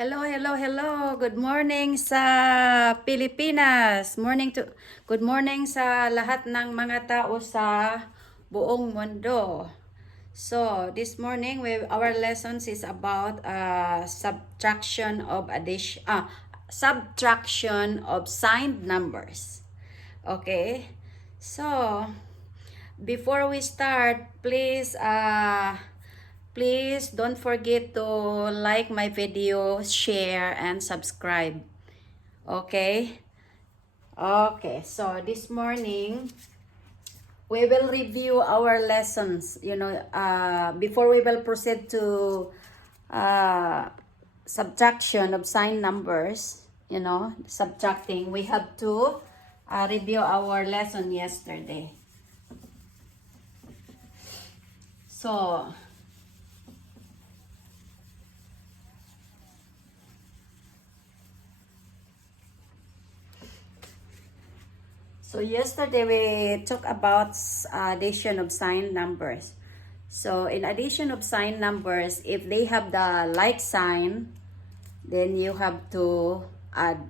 Hello, hello, hello. Good morning sa Pilipinas. Good morning sa lahat ng mga tao sa buong mundo. So, this morning our lessons is about subtraction of signed numbers. Okay? So, before we start, please don't forget to like my video, share, and subscribe. Okay? Okay, so this morning, we will review our lessons. Before we will proceed to subtraction of signed numbers, subtracting, we have to review our lesson yesterday. So yesterday we talked about addition of signed numbers. So in addition of signed numbers, if they have the like sign, then you have to add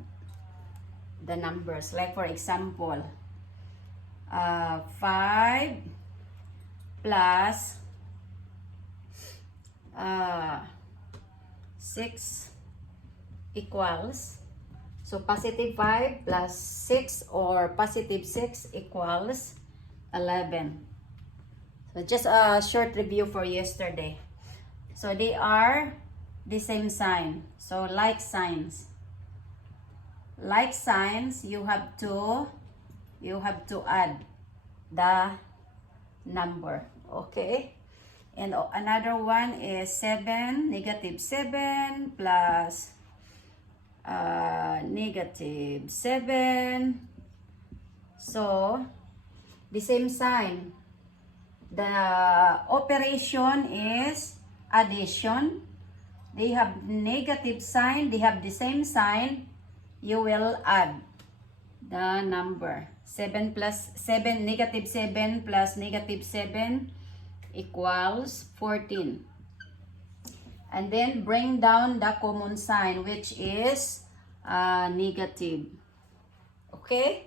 the numbers. Like for example, 5 plus 6 equals, so positive 5 plus 6 or positive 6 equals 11. So just a short review for yesterday. So they are the same sign. So like signs. Like signs, you have to add the number. Okay? And another one is 7, negative 7 plus negative 7. So, the same sign. The operation is addition. They have negative sign. They have the same sign. You will add the number. 7 plus 7, negative 7 plus negative 7 equals 14. And then bring down the common sign, which is negative. Okay?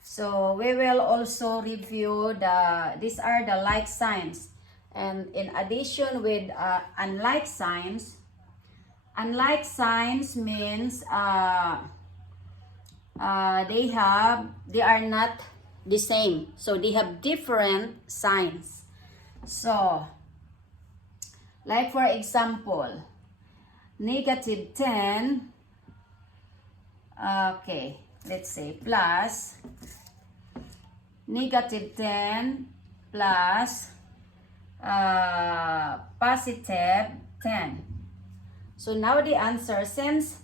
So we will also review these are the like signs. And in addition with unlike signs means they are not the same. So they have different signs. So, like for example, negative 10, okay, let's say plus negative 10 plus positive 10. So now the answer, since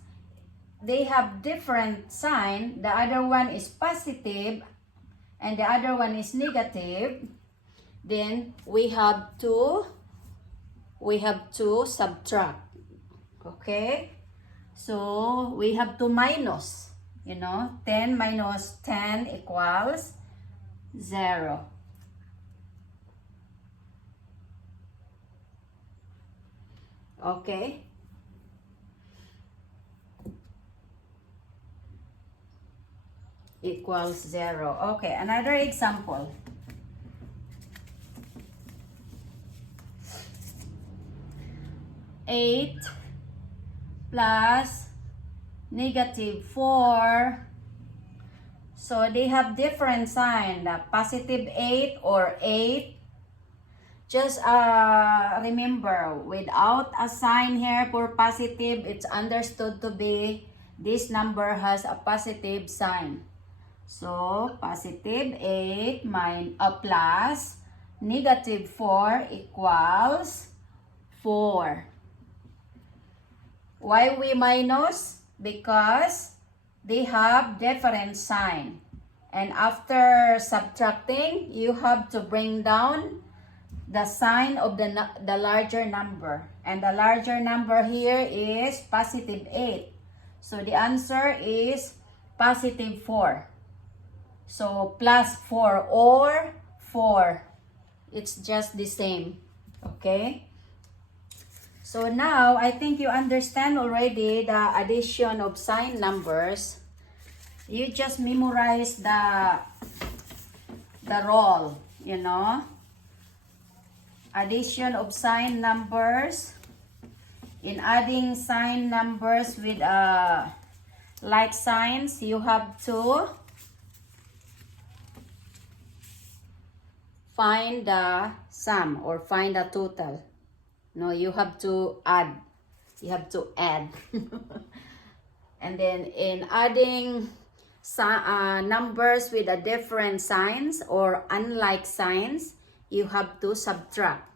they have different sign, the other one is positive and the other one is negative, then we have to subtract. Okay? So we have to minus, 10 minus 10 equals 0. Okay? Equals 0. Okay, another example. 8 plus negative 4. So they have different sign, the positive 8 or 8. Just remember, without a sign here for positive, it's understood to be this number has a positive sign. So positive 8 plus negative 4 equals 4. Why we minus? Because they have different sign. And after subtracting, you have to bring down the sign of the larger number. And the larger number here is positive 8. So the answer is positive 4. So plus 4 or 4. It's just the same. Okay? So now, I think you understand already the addition of signed numbers. You just memorize the role, you know. Addition of signed numbers. In adding signed numbers with like signs, you have to find the sum or find the total. No, you have to add. You have to add. And then in adding numbers with a different signs or unlike signs, you have to subtract.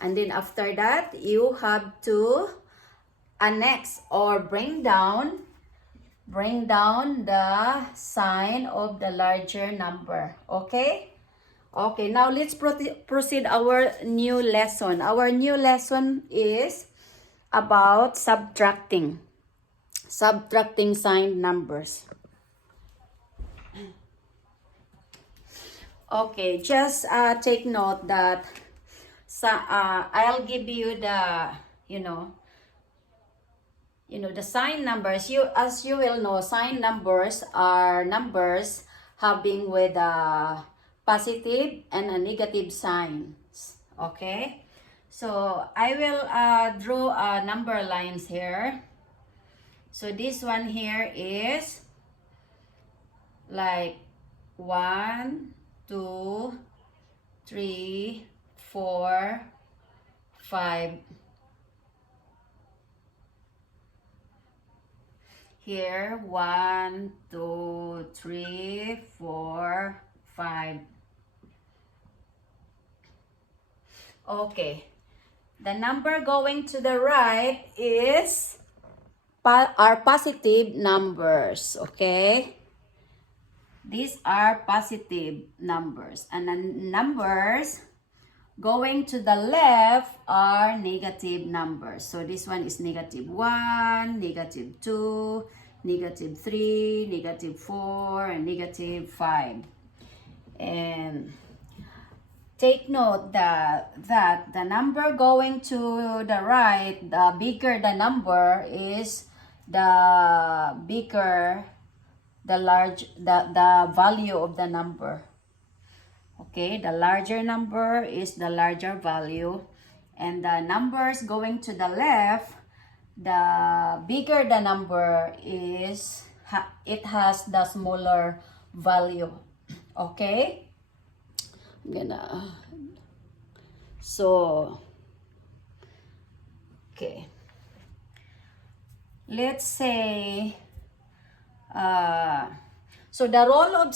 And then after that, you have to annex or bring down the sign of the larger number. Okay? Okay, now let's proceed our new lesson. Our new lesson is about subtracting signed numbers. Okay, just take note that I'll give you the, the signed numbers. As you will know, signed numbers are numbers having with a positive and a negative signs. Okay, so I will draw number lines here. So this one here is like 1, 2, 3, 4, 5. Here 1, 2, 3, 4, 5. Okay, the number going to the right is are positive numbers. Okay, these are positive numbers, and the numbers going to the left are negative numbers. So this one is -1, -2, -3, -4, and -5. And take note that the number going to the right, the bigger the number is, the bigger the value of the number. Okay, the larger number is the larger value, and the numbers going to the left, the bigger the number is, it has the smaller value. Okay, I'm gonna, so okay, let's say so the role of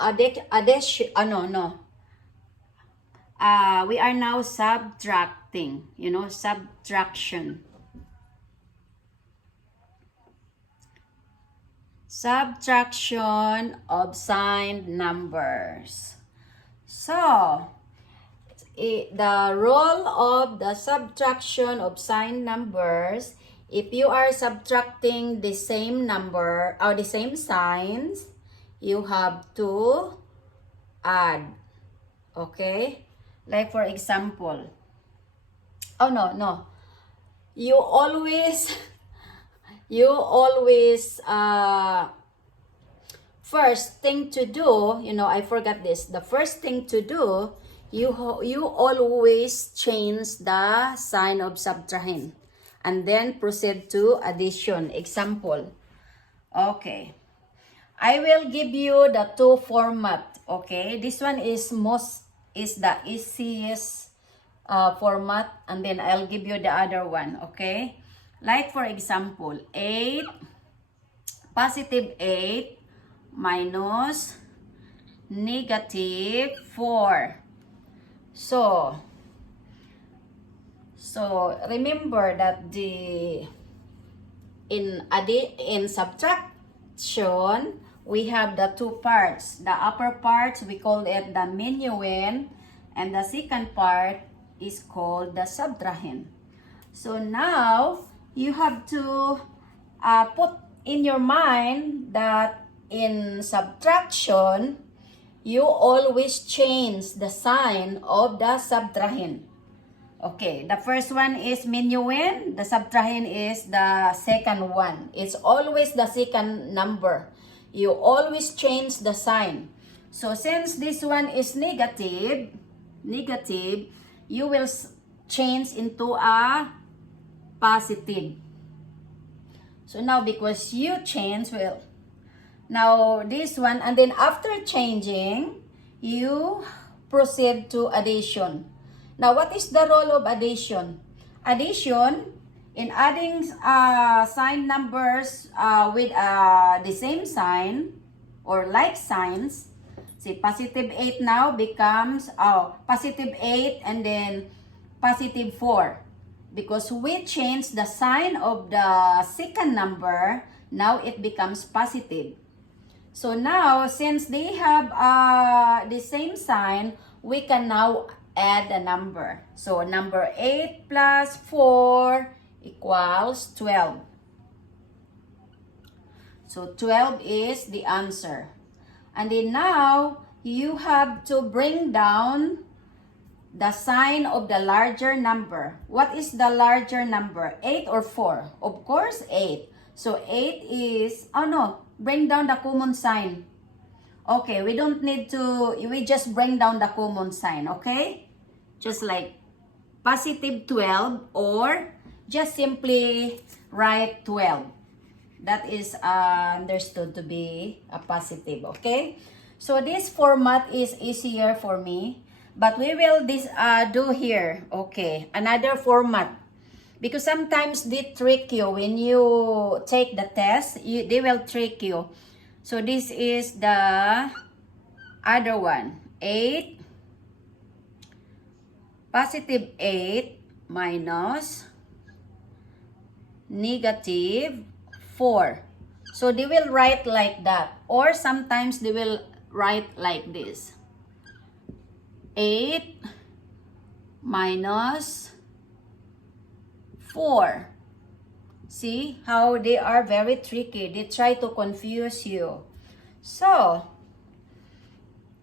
addition, we are now subtracting, subtraction. Subtraction of signed numbers. So, the role of the subtraction of signed numbers, if you are subtracting the same number or the same signs, you have to add. Okay? Like for example, you always first thing to do, I forgot this. The first thing to do, you always change the sign of subtrahend and then proceed to addition. Example. Okay. I will give you the two format. Okay. This one is the easiest format, and then I'll give you the other one. Okay. Like for example, 8 positive 8 minus negative 4. So remember that in subtraction, we have the two parts. The upper part, we call it the minuend, and the second part is called the subtrahend. So now you have to put in your mind that in subtraction, you always change the sign of the subtrahend. Okay, the first one is minuend. The subtrahend is the second one. It's always the second number. You always change the sign. So since this one is negative, you will change into a positive. So now because you change, well, now this one, and then after changing, you proceed to addition. Now, what is the role of addition? Addition, in adding sign numbers with the same sign or like signs, see, positive 8 now becomes positive 8 and then positive 4. Because we change the sign of the second number, now it becomes positive. So now, since they have the same sign, we can now add a number. So number 8 plus 4 equals 12. So 12 is the answer. And then now, you have to bring down the sign of the larger number. What is the larger number? 8 or 4? Of course, 8. So 8 is, bring down the common sign. Okay, we don't need to, we just bring down the common sign, okay? Just like positive 12 or just simply write 12. That is understood to be a positive, okay? So this format is easier for me, but we will do here, okay, another format. Because sometimes they trick you when you take the test, they will trick you. So this is the other one, 8, positive 8 minus negative 4. So they will write like that. Or sometimes they will write like this. 8 minus 4. See how they are very tricky. They try to confuse you. So,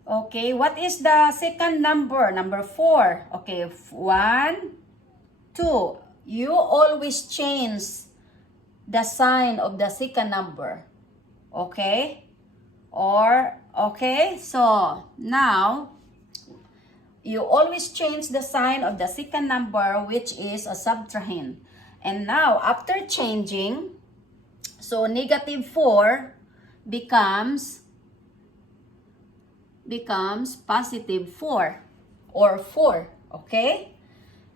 okay, what is the second number? Number 4. Okay, 1, 2. You always change the sign of the second number. Okay? Okay, so now, you always change the sign of the second number, which is a subtrahend. And now, after changing, so negative 4 becomes positive 4 or 4. Okay?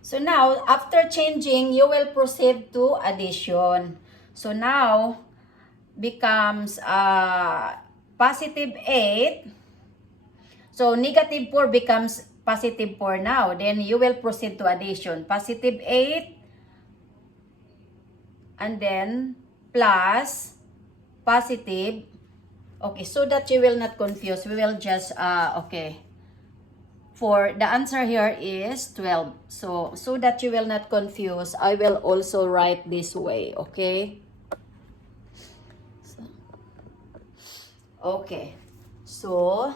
So now, after changing, you will proceed to addition. So now, becomes positive 8. So negative 4 becomes positive 4 now. Then you will proceed to addition. Positive 8 and then plus positive. Okay, so that you will not confuse. We will just, okay. For the answer here is 12. So that you will not confuse, I will also write this way, okay? Okay. So,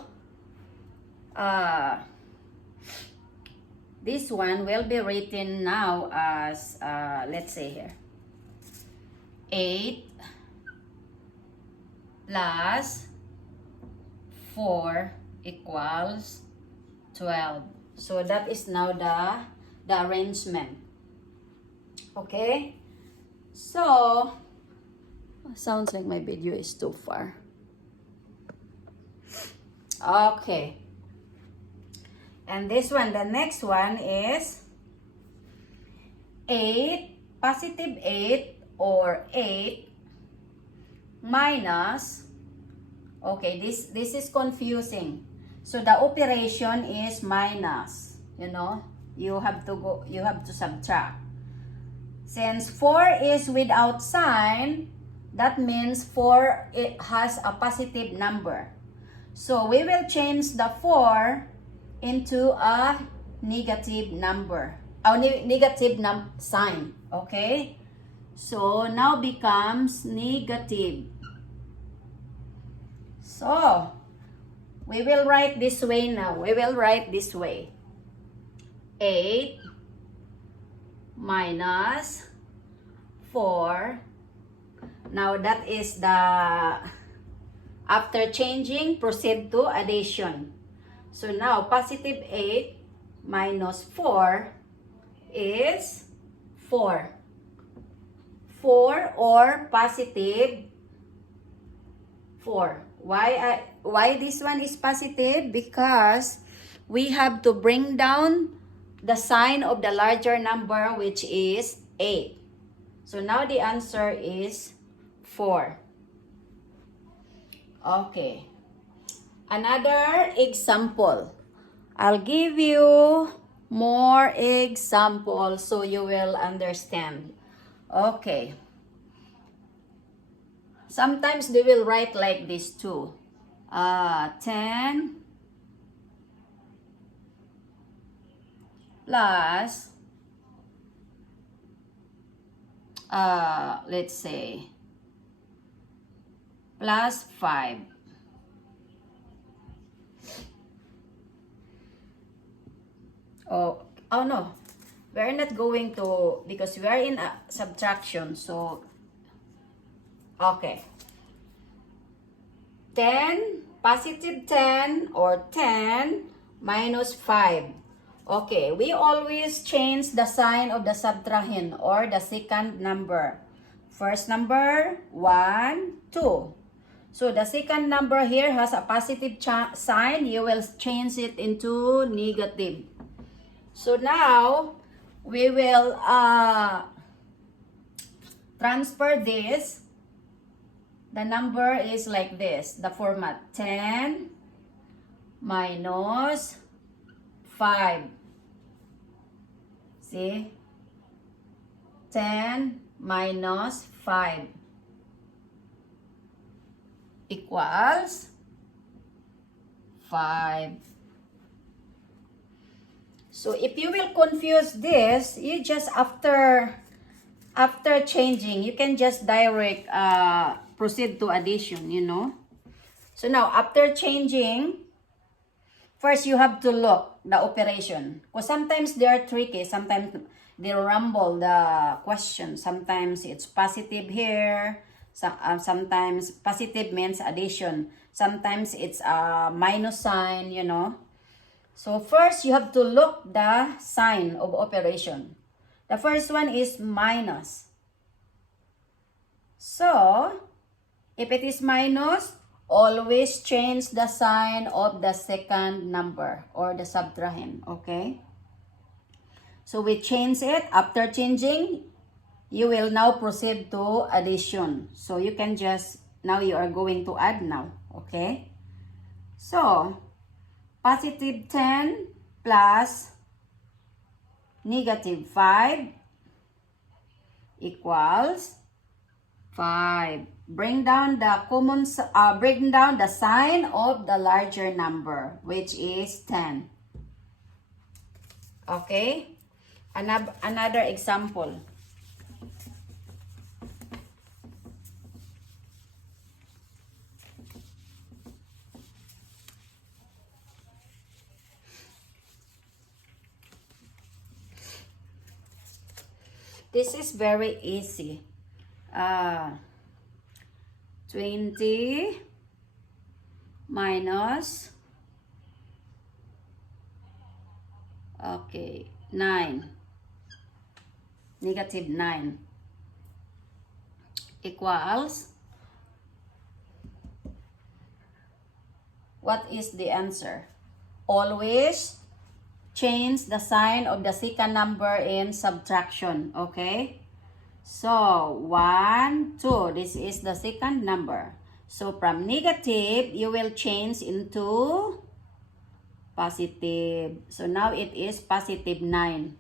this one will be written now as, let's say here, 8 plus 4 equals 12. So that is now the arrangement. Okay? So, sounds like my video is too far. Okay. And this one, the next one is 8, positive 8 or 8 minus, okay, this is confusing. So the operation is minus, you know, you have to subtract. Since 4 is without sign, that means 4 it has a positive number. So we will change the 4 into a negative number, negative sign, okay? So now becomes negative. So we will write this way now. We will write this way. 8 minus 4. Now that is the, after changing, proceed to addition. So now positive 8 minus 4 is 4. 4 or positive 4. Why this one is positive? Because we have to bring down the sign of the larger number, which is 8. So now the answer is 4. Okay. Another example. I'll give you more examples so you will understand. Okay. Sometimes they will write like this too. 10 plus, let's say, plus 5. Oh no. We're not going to, because we are in a subtraction. So, okay. 10, positive 10 or 10 minus 5. Okay, we always change the sign of the subtrahend or the second number. First number, 1, 2. So the second number here has a positive sign. You will change it into negative. So now, we will transfer this. The number is like this. The format, 10 minus 5. See? 10 minus 5 equals 5. So if you will confuse this, you just after changing, you can just direct proceed to addition, you know. So now after changing, first you have to look the operation. Because sometimes they are tricky, sometimes they rumble the question. Sometimes it's positive here, sometimes positive means addition. Sometimes it's a minus sign, you know. So first, you have to look the sign of operation. The first one is minus. So, if it is minus, always change the sign of the second number or the subtrahend, okay? So, we change it. After changing, you will now proceed to addition. So, you can just, now you are going to add now, okay? So, positive 10 plus negative 5 equals 5. Bring down the sign of the larger number, which is 10. Okay? Another example. This is very easy. 20 minus, okay, 9, negative 9 equals, what is the answer? Always change the sign of the second number in subtraction, okay? So, 1, 2, this is the second number. So, from negative, you will change into positive. So, now it is positive 9.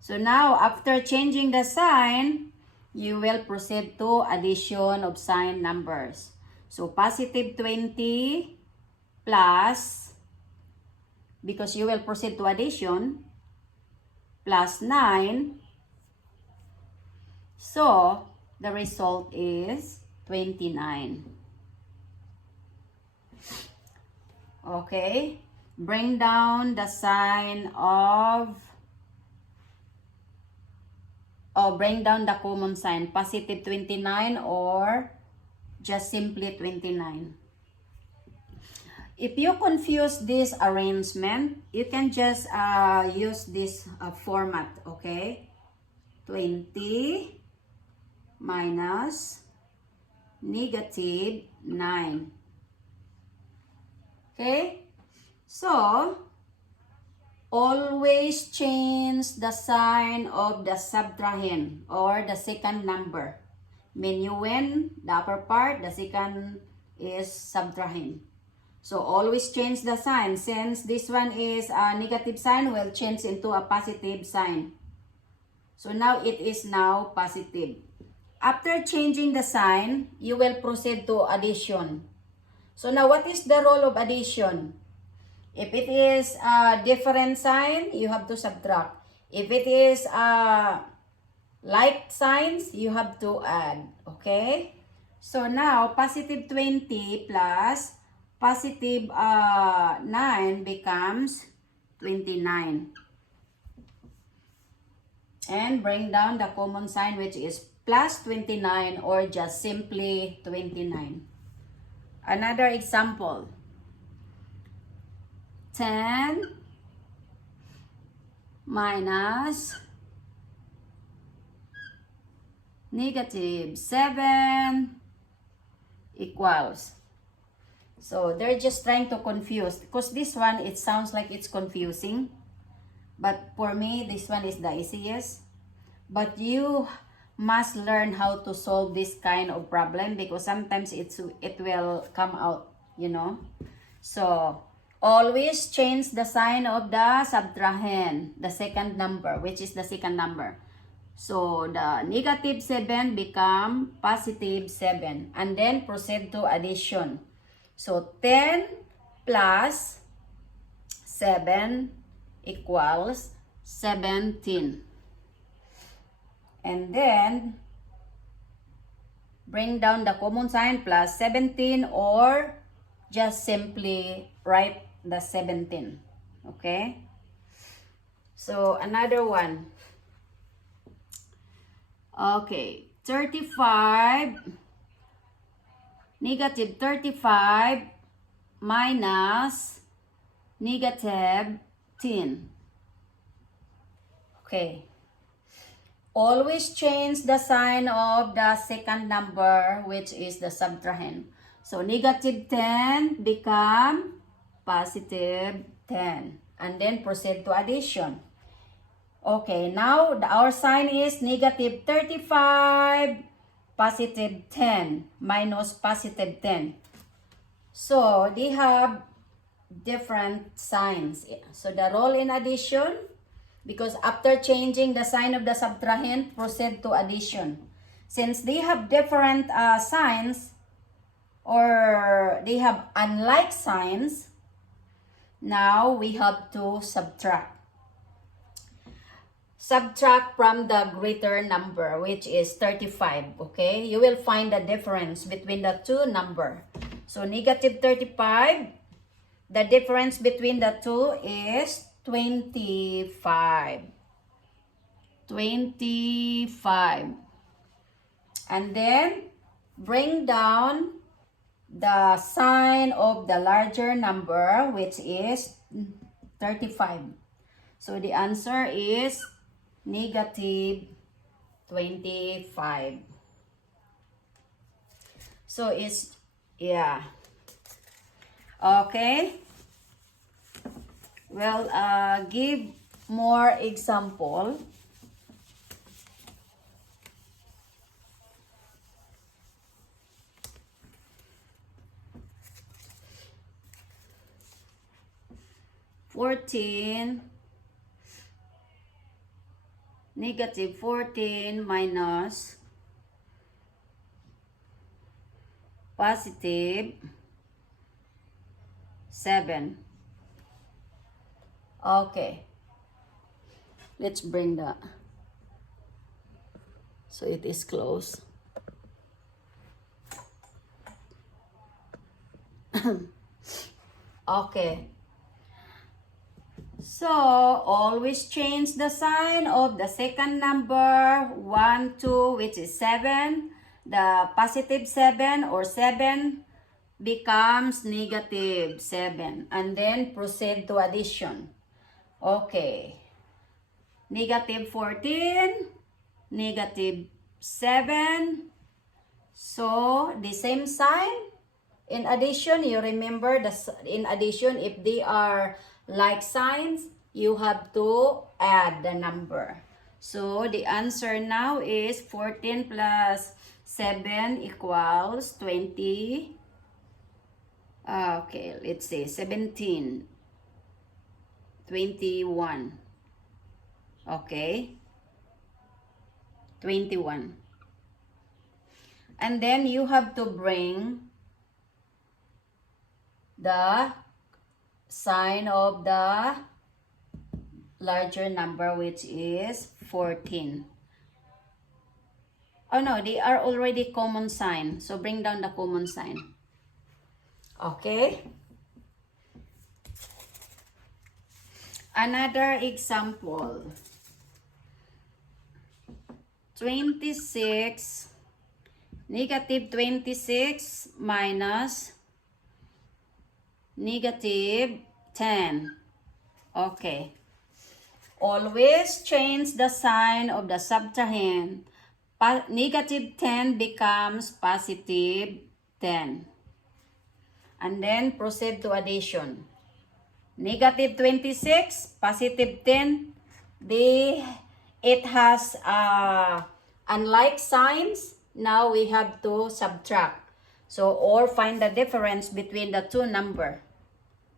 So, now, after changing the sign, you will proceed to addition of sign numbers. So, positive 20 plus, because you will proceed to addition, plus 9. So, the result is 29. Okay? Bring down the sign of or bring down the common sign, positive 29 or just simply 29. If you confuse this arrangement, you can just use this format, okay? 20 minus negative 9. Okay? So, always change the sign of the subtrahend or the second number. Minuend, the upper part, the second is subtrahend. So always change the sign. Since this one is a negative sign, we'll change into a positive sign. So now it is now positive. After changing the sign, you will proceed to addition. So now what is the role of addition? If it is a different sign, you have to subtract. If it is like signs, you have to add. Okay? So now, positive 20 plus positive 9 becomes 29. And bring down the common sign, which is plus 29 or just simply 29. Another example. 10 minus negative 7 equals. So they're just trying to confuse, because this one, it sounds like it's confusing. But for me, this one is the easiest. But you must learn how to solve this kind of problem, because sometimes it will come out, you know. So always change the sign of the subtrahend, the second number, which is the second number. So the negative 7 become positive 7, and then proceed to addition. So 10 plus 7 equals 17. And then bring down the common sign, plus 17, or just simply write the 17. Okay? So another one. Okay, 35, negative 35 minus negative 10. Okay. Always change the sign of the second number, which is the subtrahend. So negative 10 become positive 10. And then proceed to addition. Okay, now our sign is negative 35, positive 10, minus positive 10. So they have different signs. So the role in addition, because after changing the sign of the subtrahend, proceed to addition. Since they have different signs, or they have unlike signs, now we have to subtract. Subtract from the greater number, which is 35, okay? You will find the difference between the two numbers. So negative 35, the difference between the two is 25. 25. And then bring down the sign of the larger number, which is 35. So the answer is negative 25. So it's, yeah. Okay. Well, give more example. Negative 14 minus positive 7. Okay. Let's bring that. So it is close. Okay. So, always change the sign of the second number, 1, 2, which is 7. The positive 7 or 7 becomes negative 7. And then proceed to addition. Okay. Negative 14, negative 7. So, the same sign. In addition, you remember, in addition, if they are like signs, you have to add the number. So, the answer now is 14 plus 7 equals 20. Okay, let's say 17. 21. Okay. 21. And then you have to bring the sign of the larger number, which is 14. Oh no, they are already common sign. So bring down the common sign. Okay. Another example. 26, negative 26 minus negative 10. Okay. Always change the sign of the subtrahend. Negative 10 becomes positive 10. And then proceed to addition. Negative 26, positive 10. It has unlike signs. Now we have to subtract. So, or find the difference between the two numbers.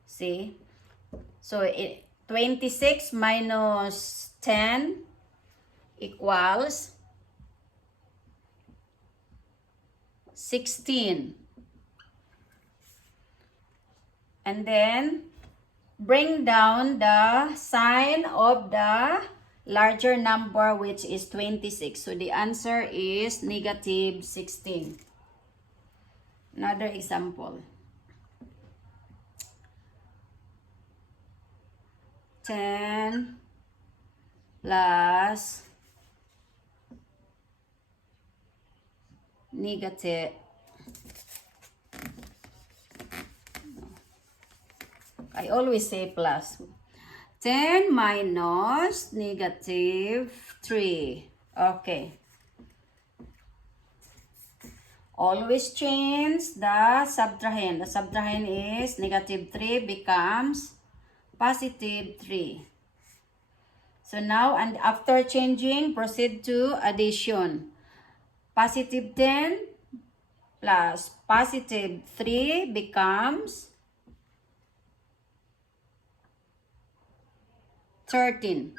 See? So, 26 minus 10 equals 16. And then, bring down the sign of the larger number, which is 26. So, the answer is negative 16. Another example. 10 plus negative. I always say plus. 10 minus negative 3. Okay. Always change the subtrahend. The subtrahend is negative 3 becomes positive 3. So now, and after changing, proceed to addition. Positive 10 plus positive 3 becomes 13.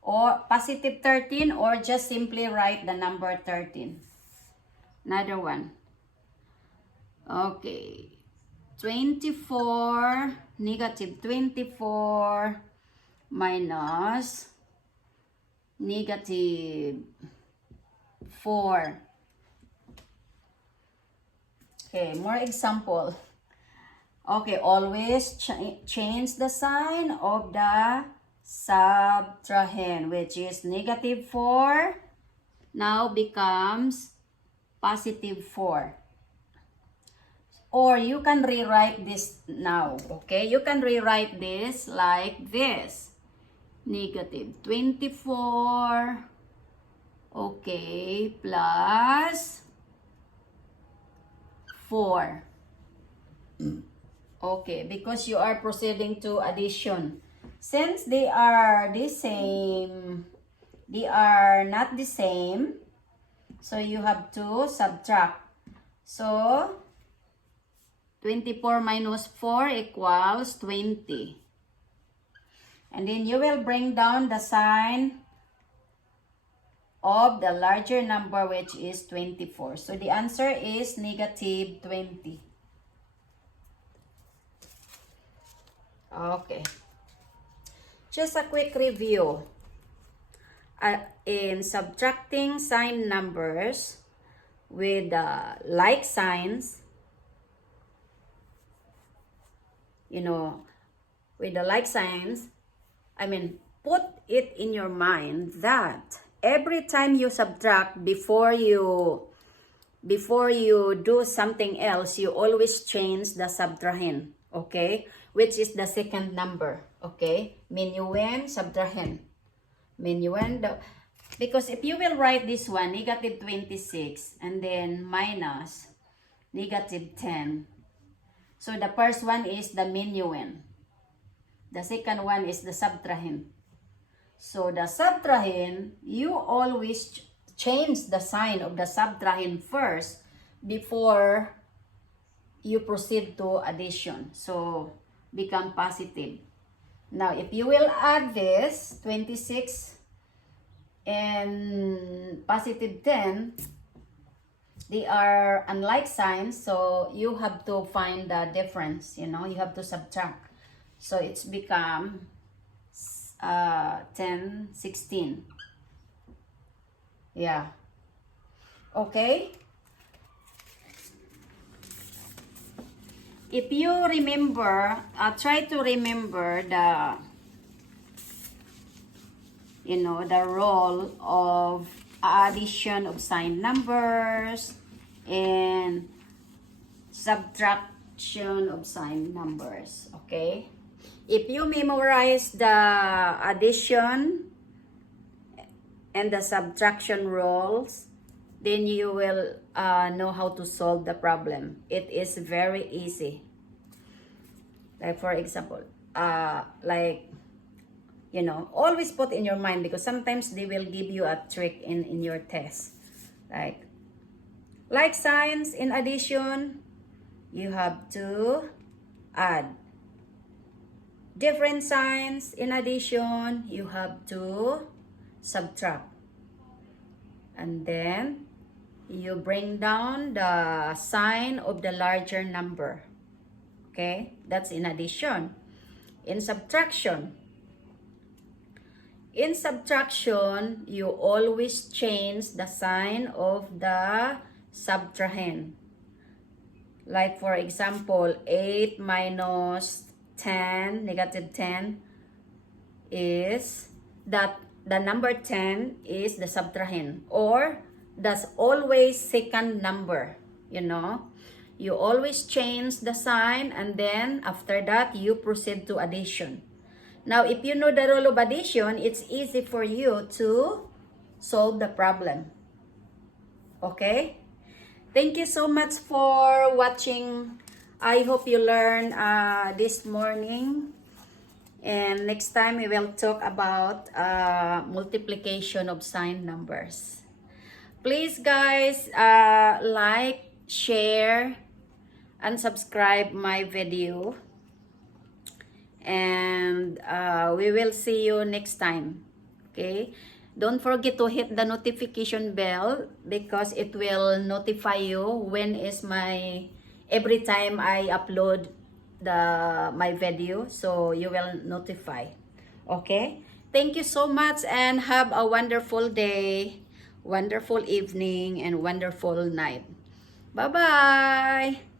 Or positive 13, or just simply write the number 13. Another one. Okay. 24, negative 24 minus negative 4. Okay, more example. Okay, always change the sign of the subtrahend, which is negative 4 now becomes positive 4. Or you can rewrite this now, okay? You can rewrite this like this. Negative 24, okay, plus 4. Okay, because you are proceeding to addition. Since they are the same, they are not the same, so you have to subtract. So, 24 minus 4 equals 20. And then you will bring down the sign of the larger number, which is 24. So, the answer is negative 20. Okay. Just a quick review. In subtracting sign numbers with like signs, you know, with the like signs, put it in your mind that every time you subtract, before you do something else, you always change the subtrahend, okay? Which is the second number, okay? Minuend, subtrahend. Minuend, because if you will write this one, negative 26, and then minus negative 10. So the first one is the minuend. The second one is the subtrahend. So the subtrahend, you always change the sign of the subtrahend first before you proceed to addition. So become positive. Now if you will add this 26 and positive 10, they are unlike signs, so you have to find the difference, you have to subtract. So it's become 10, 16. Yeah. Okay. If you remember, try to remember the role of addition of signed numbers and subtraction of signed numbers. Okay. If you memorize the addition and the subtraction rules, then you will know how to solve the problem. It is very easy. Like for example, always put in your mind, because sometimes they will give you a trick in your test. Like signs in addition, you have to add. Different signs in addition, you have to subtract. And then you bring down the sign of the larger number. Okay, that's in addition. In subtraction, you always change the sign of the subtrahend. Like for example, 8 minus 10, negative 10, is that the number 10 is the subtrahend, or that's always second number. You always change the sign, and then after that you proceed to addition. Now if you know the rule of addition, it's easy for you to solve the problem. Okay, thank you so much for watching. I hope you learned this morning, and next time we will talk about multiplication of signed numbers. Please guys, like, share, and subscribe my video, and we will see you next time. Okay, don't forget to hit the notification bell, because it will notify you when is every time I upload my video, so you will notify. Okay, thank you so much, and have a wonderful day, wonderful evening, and wonderful night. Bye bye.